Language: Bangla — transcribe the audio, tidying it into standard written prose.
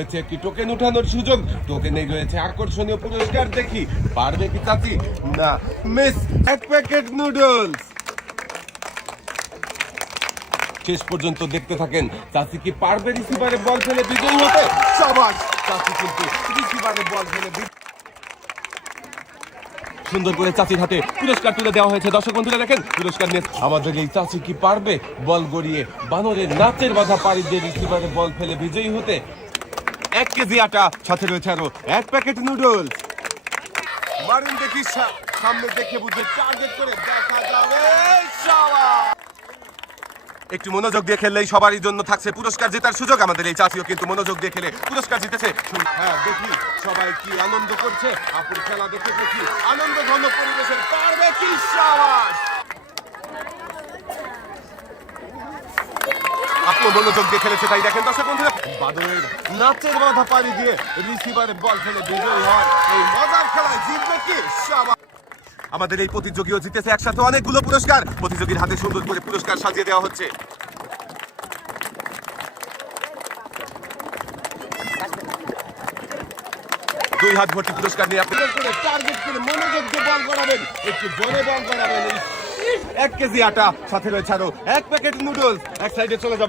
একটি টোকেন উঠানোর সুযোগ, টোকেনে রয়েছে আকর্ষণীয় পুরস্কার। দেখি পারবে কি চাচি না মিস এক প্যাকেট নুডলস। শেষ পর্যন্ত দেখতে থাকেন চাচি কি পারবে রিসিভারে বল ফেলে বিজয়ী হতে। সবাস, চাচি কিন্তু রিসিভারে বল ফেলে সুন্দর করে চাচির হাতে পুরস্কার তুলে দেওয়া হয়েছে। দর্শক বন্ধুরা দেখেন পুরস্কার নিয়ে আমাদের এই চাচি কি পারবে বল গড়িয়ে বানরের নাচের বাধা পাড়ি দিয়ে রিসিভারে বল ফেলে বিজয়ী হতে। 1 কেজি আটা, সাথে রয়েছে আরো 1 প্যাকেট নুডলস। মারুন দেখি, সামনে দেখে বুঝে টার্গেট করে দেখা যাবে। একটু মনোযোগ দিয়ে খেললেই সবারই জন্য থাকছে পুরস্কার জেতার সুযোগ। আমাদের এই চাচিও কিন্তু মনোযোগ দিয়ে খেলে পুরস্কার জিতেছে। হ্যাঁ দেখি সবাই কি আনন্দ করছে, আপুর খেলা দেখে দেখি আনন্দ ঘন পরিবেশের পারবে কি সাবাস। আপনি মনোযোগ দিয়ে খেলেছে তাই দেখেন দর্শক বন্ধুরা বাদরের নাচের বাধা পাড়ি দিয়ে রিসিভারে বল ফেলে বিজয়ী হয়। এই মজার খেলায় জিতবে কি সাবাস। আমাদের এই প্রতিযোগীও জিতেছে একসাথে অনেকগুলো পুরস্কার। প্রতিযোগীর হাতে সুন্দর করে পুরস্কার সাজিয়ে দেওয়া হচ্ছে। দুই হাত ভর্তি পুরস্কার নিয়ে আপনি টার্গেট করে মনোযোগ দিয়ে বল করাবেন, একটু জোরে বল করাবেন। 1 কেজি আটা, সাথে রয়েছে আরো 1 প্যাকেট নুডলস। এক সাইডে চলে যাবে।